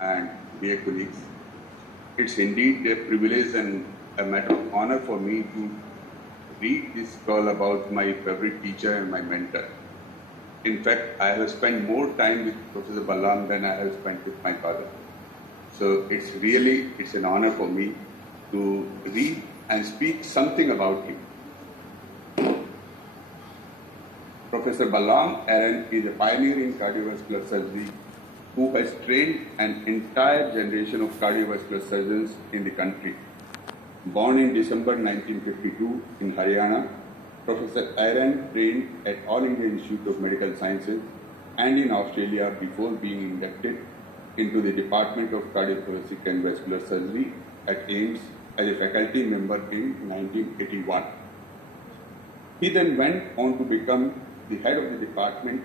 and dear colleagues, it's indeed a privilege and a matter of honor for me to read this scroll about my favorite teacher and my mentor. In fact, I have spent more time with Professor Balram than I have spent with my father. So it's an honor for me to read and speak something about him. Professor Balram Aaron is a pioneer in cardiovascular surgery who has trained an entire generation of cardiovascular surgeons in the country. Born in December 1952 in Haryana, Professor Aaron trained at All India Institute of Medical Sciences and in Australia before being inducted into the Department of Cardiothoracic and Vascular Surgery at AIIMS as a faculty member in 1981. He then went on to become the head of the department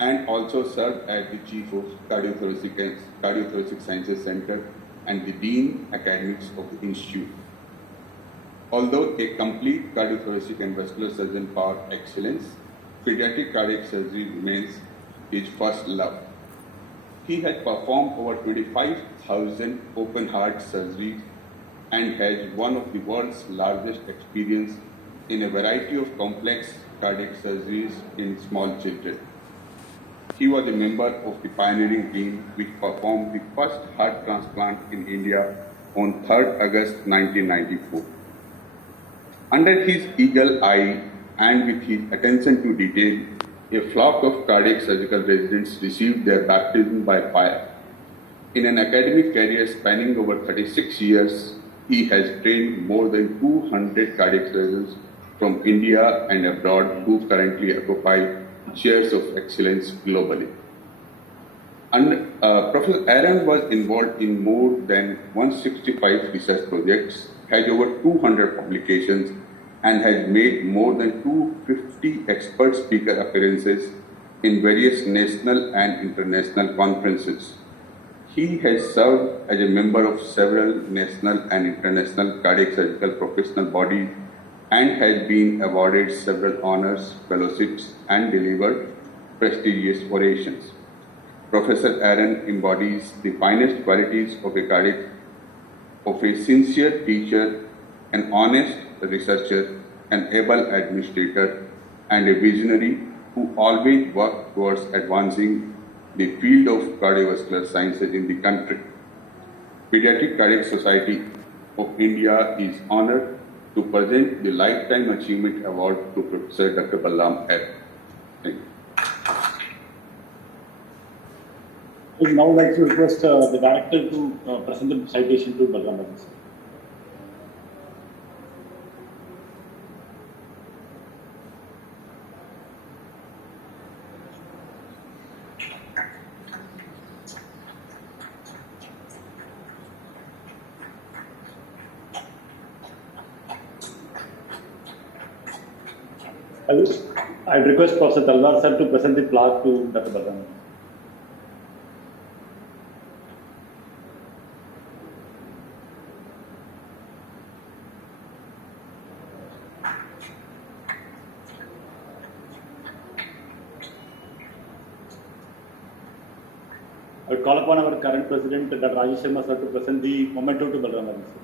and also served as the chief of Cardiothoracic Sciences Center and the dean academics of the institute. Although a complete cardiothoracic and vascular surgeon par excellence, pediatric cardiac surgery remains his first love. He has performed over 25,000 open heart surgeries and has one of the world's largest experience in a variety of complex cardiac surgeries in small children. He was a member of the pioneering team which performed the first heart transplant in India on 3rd August 1994. Under his eagle eye and with his attention to detail, a flock of cardiac surgical residents received their baptism by fire. In an academic career spanning over 36 years, he has trained more than 200 cardiac surgeons from India and abroad who currently occupy chairs of excellence globally. And Professor Aaron was involved in more than 165 research projects, has over 200 publications, and has made more than 250 expert speaker appearances in various national and international conferences. He has served as a member of several national and international cardiac surgical professional bodies and has been awarded several honors, fellowships, and delivered prestigious orations. Professor Aaron embodies the finest qualities of a sincere teacher, an honest researcher, an able administrator, and a visionary who always worked towards advancing the field of cardiovascular sciences in the country. Pediatric Cardiac Society of India is honored to present the Lifetime Achievement Award to Professor Dr. Balram Aaron. Thank you. I would now like to request the director to present the citation to Balram Aaron. I request Professor Talwar sir to present the plaque to Dr. Balram. I would call upon our current president, Dr. Rajesh Sharma sir, to present the memento to Balram Aaron sir.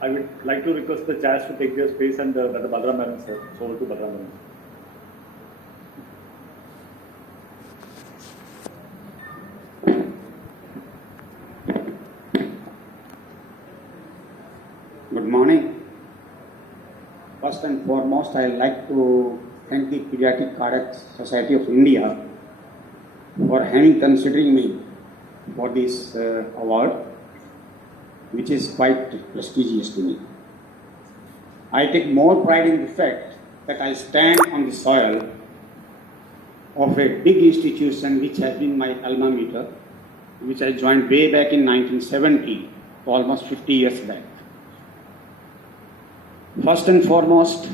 I would like to request the chairs to take their space and Dr. Balram Aaron sir. Over to Balram Aaron. Good morning. First and foremost, I would like to thank the Pediatric Cardiac Society of India for having considering me for this award, which is quite prestigious to me. I take more pride in the fact that I stand on the soil of a big institution which has been my alma mater, which I joined way back in 1970, almost 50 years back. First and foremost,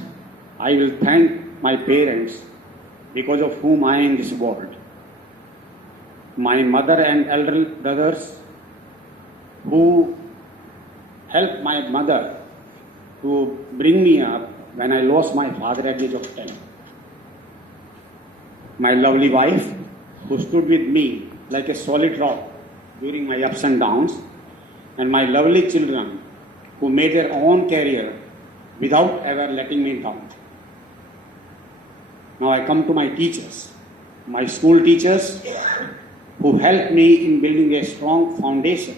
I will thank my parents, because of whom I am in this world. My mother and elder brothers who helped my mother to bring me up when I lost my father at the age of 10. My lovely wife who stood with me like a solid rock during my ups and downs, and my lovely children who made their own career without ever letting me down. Now I come to my teachers, my school teachers who helped me in building a strong foundation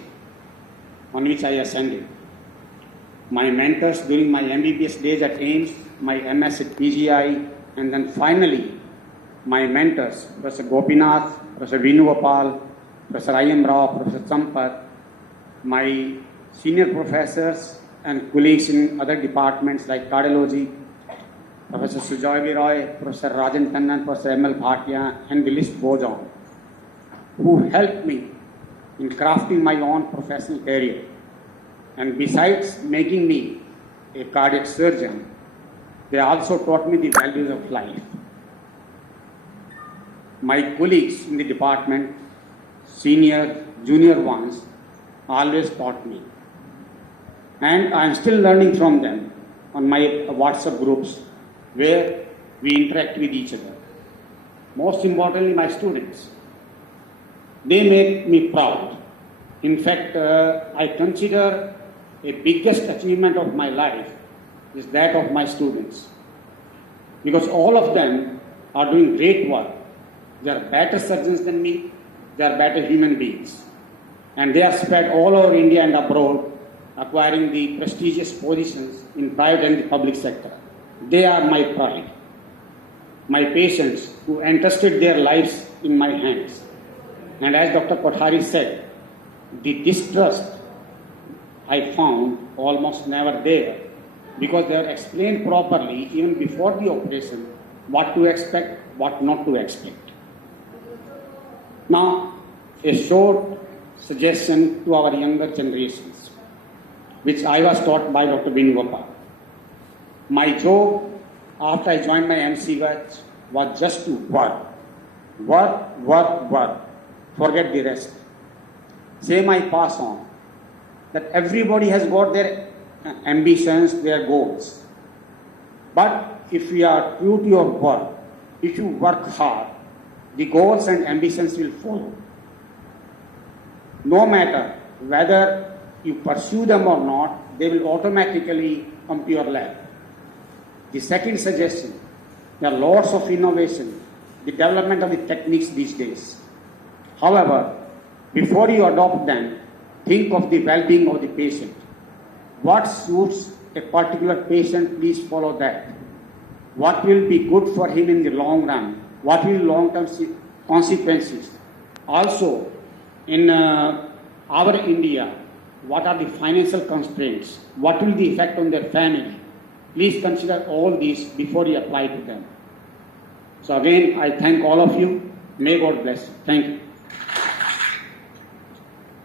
on which I ascended. My mentors during my MBBS days at AIMS, my MS at PGI, and then finally my mentors, Professor Gopinath, Professor Venugopal, Professor I.M. Rao, Professor Champat, my senior professors and colleagues in other departments like cardiology, Professor Sujoy Roy, Professor Rajan Tannan, Professor M.L. Bhatia, and the list goes on, who helped me in crafting my own professional career. And besides making me a cardiac surgeon, they also taught me the values of life. My colleagues in the department, senior, junior ones, always taught me. And I am still learning from them on my WhatsApp groups where we interact with each other. Most importantly, my students. They make me proud. In fact, I consider a biggest achievement of my life is that of my students. Because all of them are doing great work. They are better surgeons than me. They are better human beings. And they are spread all over India and abroad, acquiring the prestigious positions in private and the public sector. They are my pride. My patients who entrusted their lives in my hands. And as Dr. Kothari said, the distrust I found almost never there because they are explained properly even before the operation what to expect, what not to expect. Now, a short suggestion to our younger generations, which I was taught by Dr. Venugopal. My job after I joined my MC batch was just to work. Work, work, work. Forget the rest. Same I pass on. That everybody has got their ambitions, their goals. But if you are true to your work, if you work hard, the goals and ambitions will follow. No matter whether you pursue them or not, they will automatically come to your lap. The second suggestion, there are lots of innovation, the development of the techniques these days. However, before you adopt them, think of the well-being of the patient. What suits a particular patient, please follow that. What will be good for him in the long run? What will long-term consequences? Also, in our India, what are the financial constraints? What will the effect on their family? Please consider all these before you apply to them. So again, I thank all of you. May God bless you. Thank you.